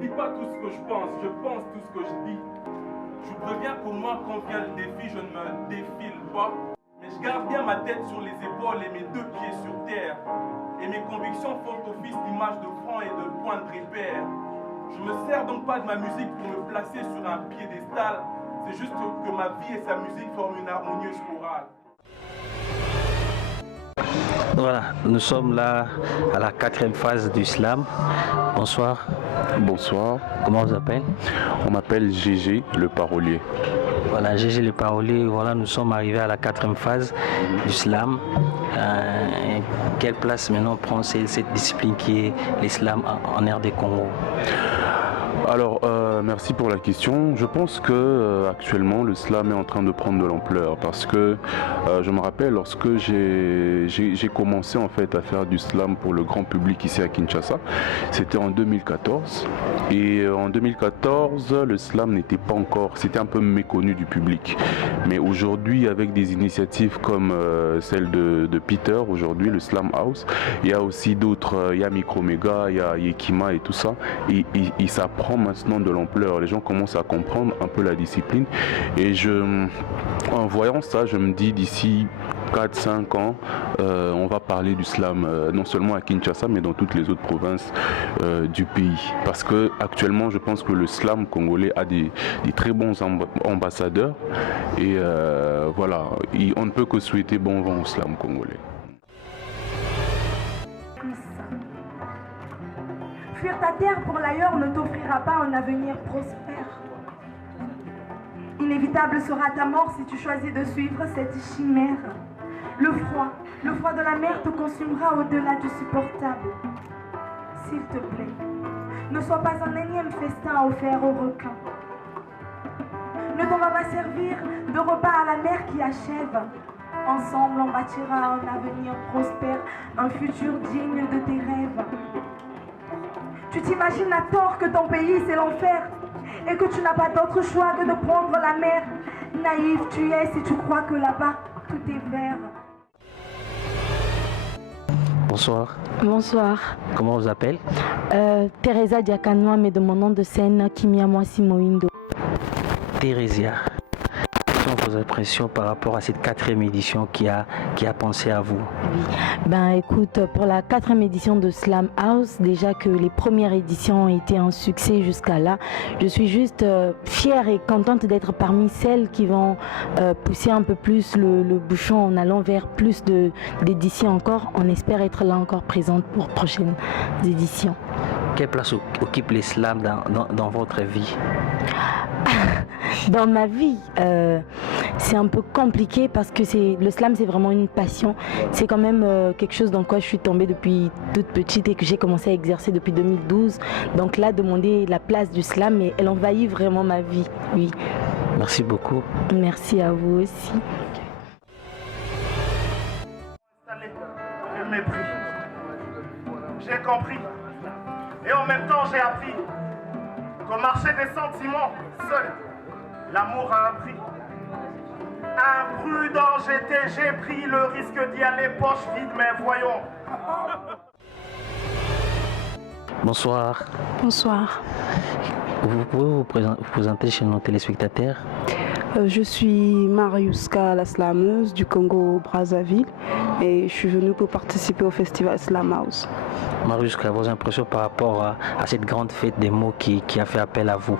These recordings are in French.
dis pas tout ce que je pense tout ce que je dis. Je vous préviens que moi, quand vient le défi, je ne me défile pas. Mais je garde bien ma tête sur les épaules et mes deux pieds sur terre. Et mes convictions font office d'image de franc et de point de repère. Je me sers donc pas de ma musique pour me placer sur un piédestal. C'est juste que ma vie et sa musique forment une harmonieuse chorale. Voilà, nous sommes là à la 4e phase du slam. Bonsoir. Bonsoir. Comment on vous appelle? On m'appelle Gégé, le parolier. Voilà, Gégé le parolier. Voilà, nous sommes arrivés à la 4e phase du slam. Quelle place maintenant prend cette discipline qui est l'islam en RD Congo? Alors, merci pour la question. Je pense que actuellement le slam est en train de prendre de l'ampleur parce que je me rappelle lorsque j'ai commencé en fait à faire du slam pour le grand public ici à Kinshasa, c'était en 2014. Et en 2014, le slam n'était pas encore, c'était un peu méconnu du public. Mais aujourd'hui, avec des initiatives comme celle de Peter, aujourd'hui le Slam House, il y a aussi d'autres, il y a Micromega, il y a Yekima et tout ça, et ça prend maintenant de l'ampleur. Les gens commencent à comprendre un peu la discipline. Et en voyant ça, je me dis d'ici 4-5 ans, on va parler du slam non seulement à Kinshasa mais dans toutes les autres provinces du pays. Parce que actuellement, je pense que le slam congolais a des très bons ambassadeurs et voilà, on ne peut que souhaiter bon vent au slam congolais. Fuir ta terre pour l'ailleurs ne t'offrira pas un avenir prospère. Inévitable sera ta mort si tu choisis de suivre cette chimère. Le froid de la mer te consumera au-delà du supportable. S'il te plaît, ne sois pas un énième festin offert aux requins. Ne t'en va pas servir de repas à la mer qui achève. Ensemble, on bâtira un avenir prospère, un futur digne de tes rêves. Tu t'imagines à tort que ton pays c'est l'enfer et que tu n'as pas d'autre choix que de prendre la mer. Naïf tu es si tu crois que là-bas tout est vert. Bonsoir. Bonsoir. Comment on vous appelle? Teresa Diakanoa, mais de mon nom de scène Kimia Mwasi Moindo. Theresia, quelles sont vos impressions par rapport à cette 4e édition qui a pensé à vous? Ben écoute, pour la 4e édition de Slam House, déjà que les premières éditions ont été un succès jusqu'à là, je suis juste fière et contente d'être parmi celles qui vont pousser un peu plus le bouchon en allant vers plus d'éditions encore. On espère être là encore présente pour prochaines éditions. Quelle place occupe les slams dans votre vie? Dans ma vie, c'est un peu compliqué parce que le slam c'est vraiment une passion. C'est quand même quelque chose dans quoi je suis tombée depuis toute petite et que j'ai commencé à exercer depuis 2012. Donc là, demander la place du slam, elle envahit vraiment ma vie. Oui. Merci beaucoup. Merci à vous aussi. Le mépris. J'ai compris. Et en même temps, j'ai appris qu'au marché des sentiments, seul l'amour a un prix. Imprudent j'étais, j'ai pris le risque d'y aller poche vide, mais voyons. Bonsoir. Bonsoir. Vous pouvez vous présenter chez nos téléspectateurs? Je suis Mariuska, la slameuse du Congo-Brazzaville, et je suis venue pour participer au festival Slam House. Mariuska, vos impressions par rapport à cette grande fête des mots qui a fait appel à vous?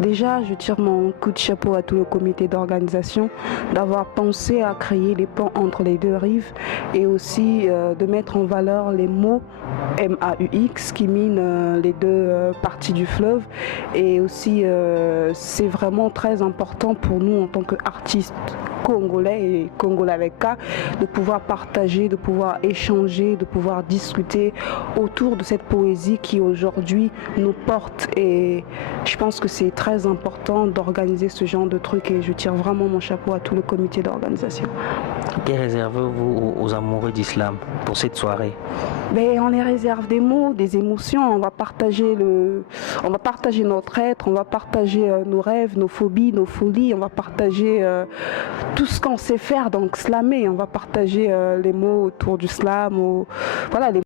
Déjà, je tire mon coup de chapeau à tout le comité d'organisation d'avoir pensé à créer les ponts entre les deux rives et aussi de mettre en valeur les mots MAUX qui minent les deux parties du fleuve. Et aussi, c'est vraiment très important pour nous en tant qu'artistes congolais et congolais avec K, de pouvoir partager, de pouvoir échanger, de pouvoir discuter autour de cette poésie qui aujourd'hui nous porte. Et je pense que c'est très important d'organiser ce genre de trucs et je tire vraiment mon chapeau à tout le comité d'organisation. Que réservez-vous aux amoureux d'islam pour cette soirée? Mais on les réserve des mots, des émotions, on va partager notre être, on va partager nos rêves, nos phobies, nos folies, on va partager tout ce qu'on sait faire, donc slammer, on va partager les mots autour du slam, voilà, les